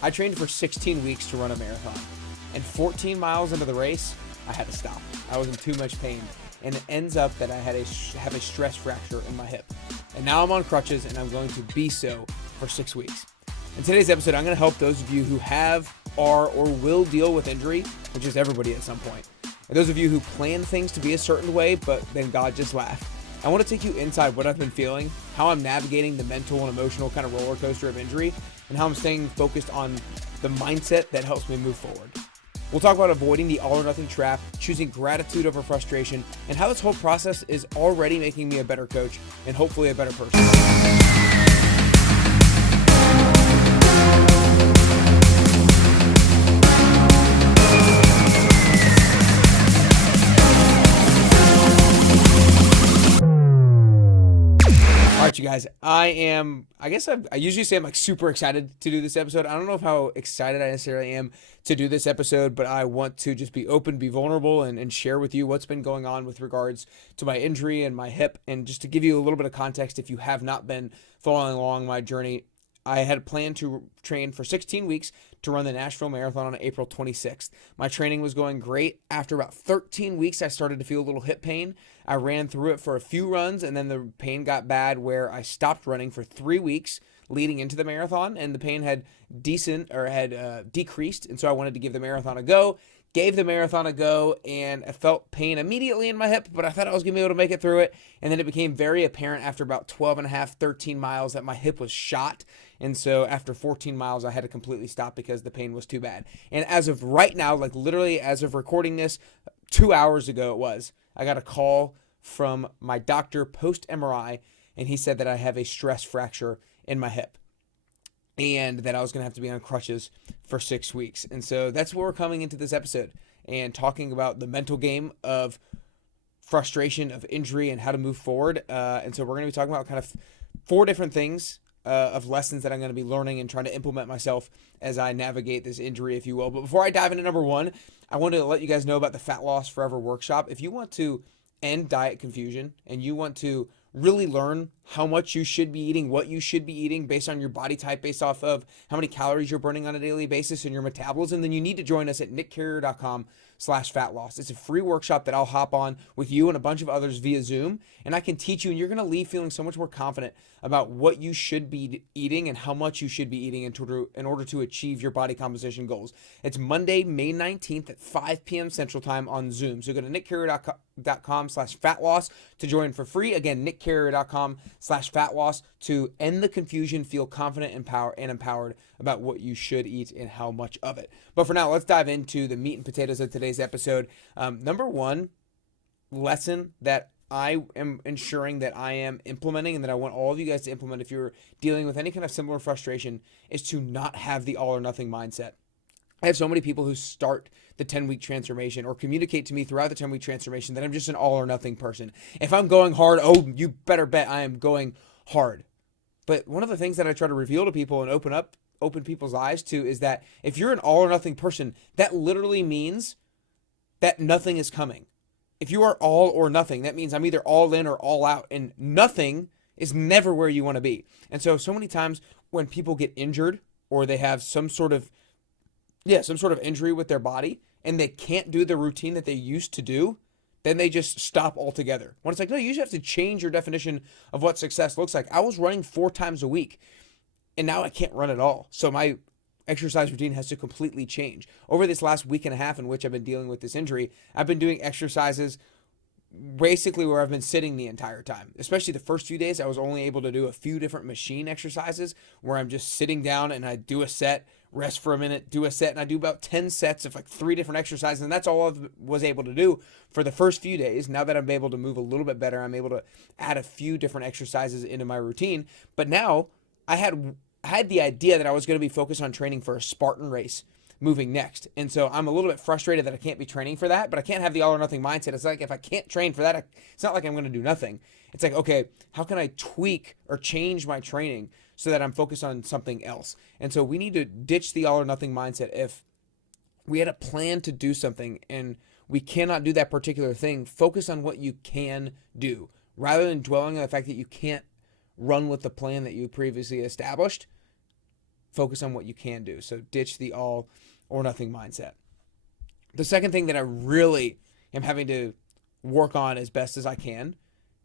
I trained for 16 weeks to run a marathon, and 14 miles into the race, I had to stop. I was in too much pain, and it ends up that I have a stress fracture in my hip. And now I'm on crutches, and I'm going to be so for 6 weeks. In today's episode, I'm going to help those of you who have, are, or will deal with injury, which is everybody at some point. And those of you who plan things to be a certain way, but then God just laughed. I want to take you inside what I've been feeling, how I'm navigating the mental and emotional kind of roller coaster of injury, and how I'm staying focused on the mindset that helps me move forward. We'll talk about avoiding the all or nothing trap, choosing gratitude over frustration, and how this whole process is already making me a better coach and hopefully a better person. All right, you guys, I usually say I'm like super excited to do this episode. I don't know how excited I necessarily am to do this episode, but I want to just be open, be vulnerable, and share with you what's been going on with regards to my injury and my hip. And just to give you a little bit of context, if you have not been following along my journey, I had planned to train for 16 weeks to run the Nashville Marathon on April 26th. My training was going great. After about 13 weeks, I started to feel a little hip pain. I ran through it for a few runs, and then the pain got bad where I stopped running for 3 weeks leading into the marathon, and the pain had decreased, and so I wanted to give the marathon a go. Gave the marathon a go, and I felt pain immediately in my hip, but I thought I was going to be able to make it through it. And then it became very apparent after about 12 and a half, 13 miles that my hip was shot. And so after 14 miles, I had to completely stop because the pain was too bad. And as of right now, like literally as of recording this, 2 hours ago I got a call from my doctor post MRI, and he said that I have a stress fracture in my hip, and that I was going to have to be on crutches for 6 weeks. And so that's where we're coming into this episode and talking about the mental game of frustration, of injury, and how to move forward. And so we're going to be talking about kind of 4 different things of lessons that I'm going to be learning and trying to implement myself as I navigate this injury, if you will. But before I dive into number 1, I wanted to let you guys know about the Fat Loss Forever workshop. If you want to end diet confusion and you want to really learn how much you should be eating, what you should be eating based on your body type, based off of how many calories you're burning on a daily basis and your metabolism, then you need to join us at nickcarrier.com/fatloss. It's a free workshop that I'll hop on with you and a bunch of others via Zoom, and I can teach you, and you're going to leave feeling so much more confident about what you should be eating and how much you should be eating in order to achieve your body composition goals. It's Monday, May 19th at 5 p.m. Central Time on Zoom. So go to nickcarrier.com/fatloss to join for free. Again, nickcarrier.com/fatloss to end the confusion, feel confident and empowered about what you should eat and how much of it. But for now, let's dive into the meat and potatoes of today's episode. Number 1 lesson that I am ensuring that I am implementing, and that I want all of you guys to implement if you're dealing with any kind of similar frustration, is to not have the all or nothing mindset. I have so many people who start the 10-week transformation or communicate to me throughout the 10-week transformation that I'm just an all or nothing person. If I'm going hard, oh, you better bet I am going hard. But one of the things that I try to reveal to people and open people's eyes to is that if you're an all or nothing person, that literally means that nothing is coming. If you are all or nothing, that means I'm either all in or all out, and nothing is never where you want to be. And so many times when people get injured or they have some sort of injury with their body and they can't do the routine that they used to do, then they just stop altogether. When it's like, no, you just have to change your definition of what success looks like. I was running 4 times a week, and now I can't run at all. So my exercise routine has to completely change. Over this last week and a half in which I've been dealing with this injury, I've been doing exercises basically where I've been sitting the entire time. Especially the first few days, I was only able to do a few different machine exercises where I'm just sitting down and I do a set, rest for a minute, do a set, and I do about 10 sets of like 3 different exercises, and that's all I was able to do for the first few days. Now that I'm able to move a little bit better, I'm able to add a few different exercises into my routine. But now I had the idea that I was going to be focused on training for a Spartan race moving next. And so I'm a little bit frustrated that I can't be training for that, but I can't have the all or nothing mindset. It's like, if I can't train for that, it's not like I'm going to do nothing. It's like, okay, how can I tweak or change my training so that I'm focused on something else? And so we need to ditch the all or nothing mindset. If we had a plan to do something and we cannot do that particular thing, focus on what you can do rather than dwelling on the fact that you can't run with the plan that you previously established. focus on what you can do. So ditch the all or nothing mindset. The second thing that I really am having to work on as best as I can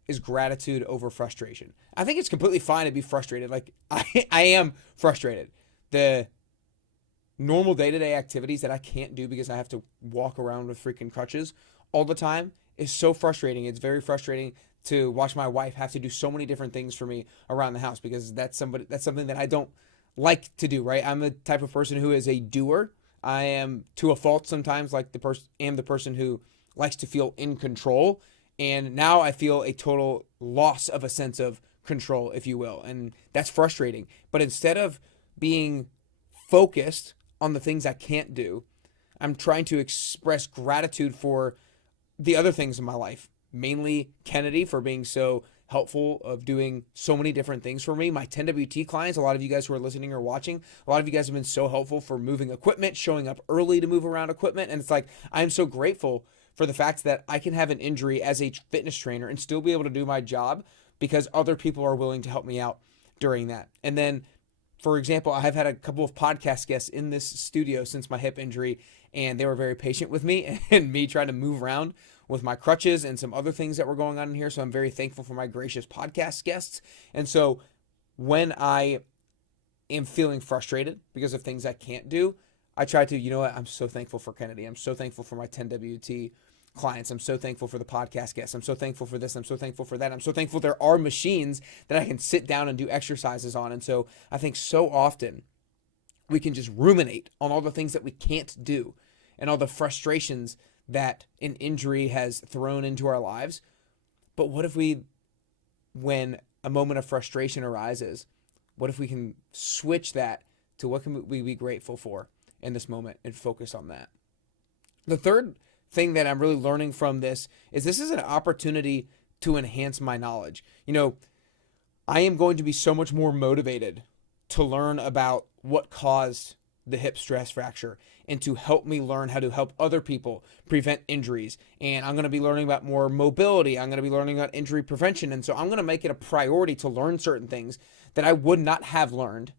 is gratitude over frustration. I think it's completely fine to be frustrated. Like I am frustrated. The normal day-to-day activities that I can't do because I have to walk around with freaking crutches all the time is so frustrating. It's very frustrating to watch my wife have to do so many different things for me around the house because that's something that I don't like to do, right? I'm the type of person who is a doer. I am to a fault sometimes like the person who likes to feel in control, and now I feel a total loss of a sense of control, if you will, and that's frustrating. But instead of being focused on the things I can't do, I'm trying to express gratitude for the other things in my life, mainly Kennedy for being so helpful of doing so many different things for me. My 10WT clients, a lot of you guys who are listening or watching, a lot of you guys have been so helpful for moving equipment, showing up early to move around equipment. And it's like, I'm so grateful for the fact that I can have an injury as a fitness trainer and still be able to do my job because other people are willing to help me out during that. And then, for example, I have had a couple of podcast guests in this studio since my hip injury, and they were very patient with me and me trying to move around with my crutches and some other things that were going on in here. So I'm very thankful for my gracious podcast guests. And so when I am feeling frustrated because of things I can't do, I try to, you know what, I'm so thankful for Kennedy. I'm so thankful for my 10WT clients. I'm so thankful for the podcast guests. I'm so thankful for this. I'm so thankful for that. I'm so thankful there are machines that I can sit down and do exercises on. And so I think so often we can just ruminate on all the things that we can't do and all the frustrations that an injury has thrown into our lives. But what if we, when a moment of frustration arises, what if we can switch that to what can we be grateful for in this moment and focus on that? The third thing that I'm really learning from this is an opportunity to enhance my knowledge. You know, I am going to be so much more motivated to learn about what caused the hip stress fracture and to help me learn how to help other people prevent injuries. And I'm going to be learning about more mobility. I'm going to be learning about injury prevention. And so I'm going to make it a priority to learn certain things that I would not have learned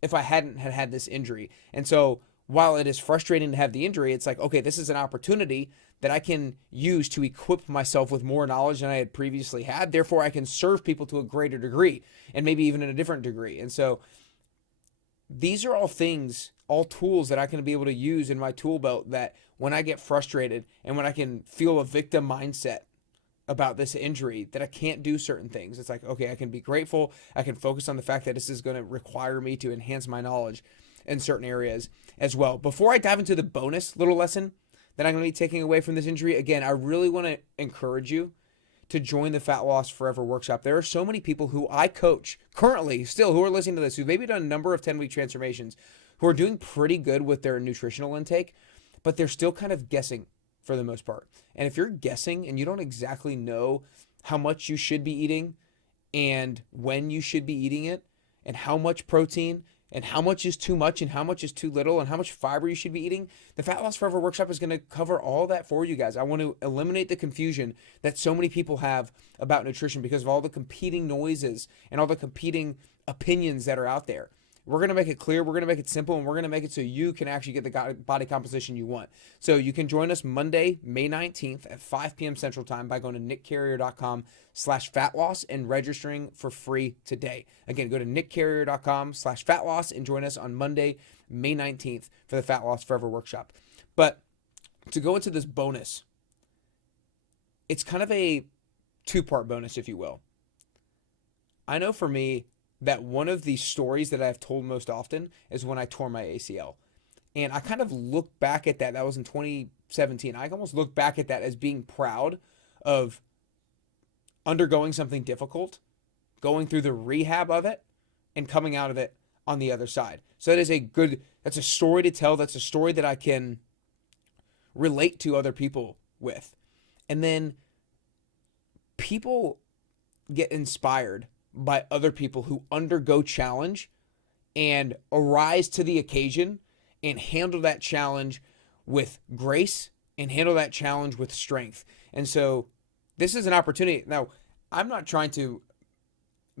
if I hadn't had this injury. And so while it is frustrating to have the injury, it's like, okay, this is an opportunity that I can use to equip myself with more knowledge than I had previously had. Therefore, I can serve people to a greater degree and maybe even in a different degree. And so these are all things, all tools that I can be able to use in my tool belt that when I get frustrated and when I can feel a victim mindset about this injury that I can't do certain things, it's like, okay, I can be grateful. I can focus on the fact that this is going to require me to enhance my knowledge in certain areas as well. Before I dive into the bonus little lesson that I'm going to be taking away from this injury, again, I really want to encourage you to join the Fat Loss Forever workshop. There are so many people who I coach currently still who are listening to this, who've maybe done a number of 10-week transformations, who are doing pretty good with their nutritional intake, but they're still kind of guessing for the most part. And if you're guessing and you don't exactly know how much you should be eating and when you should be eating it and how much protein and how much is too much and how much is too little and how much fiber you should be eating, the Fat Loss Forever workshop is going to cover all that for you guys. I want to eliminate the confusion that so many people have about nutrition because of all the competing noises and all the competing opinions that are out there. We're going to make it clear, we're going to make it simple, and we're going to make it so you can actually get the body composition you want. So you can join us Monday, May 19th at 5 p.m. Central Time by going to nickcarrier.com/fatloss and registering for free today. Again, go to nickcarrier.com/fatloss and join us on Monday, May 19th for the Fat Loss Forever workshop. But to go into this bonus, it's kind of a two-part bonus, if you will. I know for me, that one of the stories that I've told most often is when I tore my ACL. And I kind of look back at that. That was in 2017. I almost look back at that as being proud of undergoing something difficult, going through the rehab of it, and coming out of it on the other side. So that's a story to tell. That's a story that I can relate to other people with. And then people get inspired by other people who undergo challenge and arise to the occasion and handle that challenge with grace and handle that challenge with strength. And so this is an opportunity. Now, I'm not trying to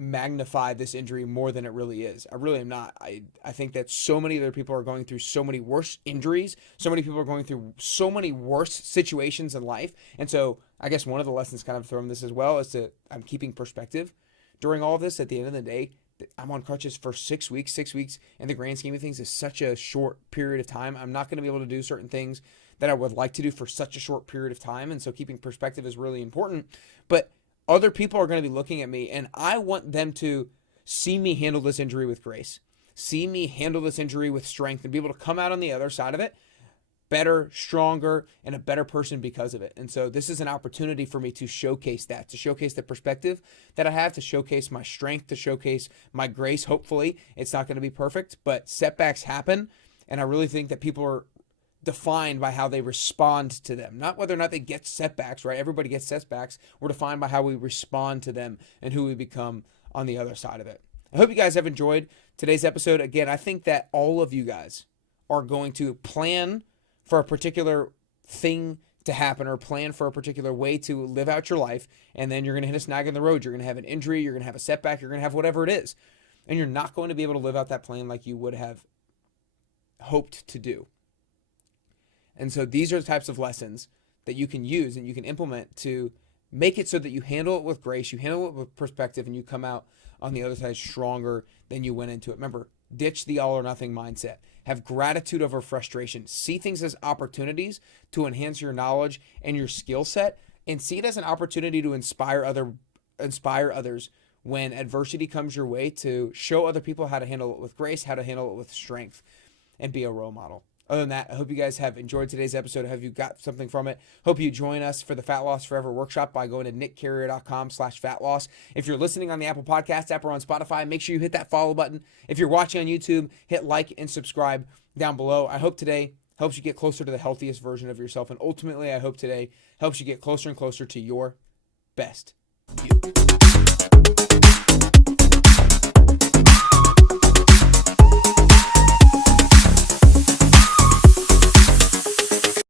magnify this injury more than it really is. I really am not. I think that so many other people are going through so many worse injuries. So many people are going through so many worse situations in life. And so I guess one of the lessons kind of from this as well is I'm keeping perspective during all of this. At the end of the day, I'm on crutches for 6 weeks. 6 weeks in the grand scheme of things is such a short period of time. I'm not going to be able to do certain things that I would like to do for such a short period of time. And so keeping perspective is really important. But other people are going to be looking at me, and I want them to see me handle this injury with grace, see me handle this injury with strength, and be able to come out on the other side of it better, stronger, and a better person because of it. And so this is an opportunity for me to showcase that, to showcase the perspective that I have, to showcase my strength, to showcase my grace. Hopefully, it's not going to be perfect, but setbacks happen, and I really think that people are defined by how they respond to them, not whether or not they get setbacks, right? Everybody gets setbacks. We're defined by how we respond to them and who we become on the other side of it. I hope you guys have enjoyed today's episode. Again, I think that all of you guys are going to plan for a particular thing to happen or plan for a particular way to live out your life, and then you're going to hit a snag in the road. You're going to have an injury. You're going to have a setback. You're going to have whatever it is, and you're not going to be able to live out that plan like you would have hoped to do. And so these are the types of lessons that you can use and you can implement to make it so that you handle it with grace, you handle it with perspective, and you come out on the other side stronger than you went into it. Remember, ditch the all or nothing mindset. Have gratitude over frustration. See things as opportunities to enhance your knowledge and your skill set, and see it as an opportunity to inspire others when adversity comes your way, to show other people how to handle it with grace, how to handle it with strength, and be a role model. Other than that, I hope you guys have enjoyed today's episode. I hope you got something from it. Hope you join us for the Fat Loss Forever workshop by going to nickcarrier.com/fatloss. If you're listening on the Apple Podcast app or on Spotify, make sure you hit that follow button. If you're watching on YouTube, hit like and subscribe down below. I hope today helps you get closer to the healthiest version of yourself. And ultimately, I hope today helps you get closer and closer to your best you.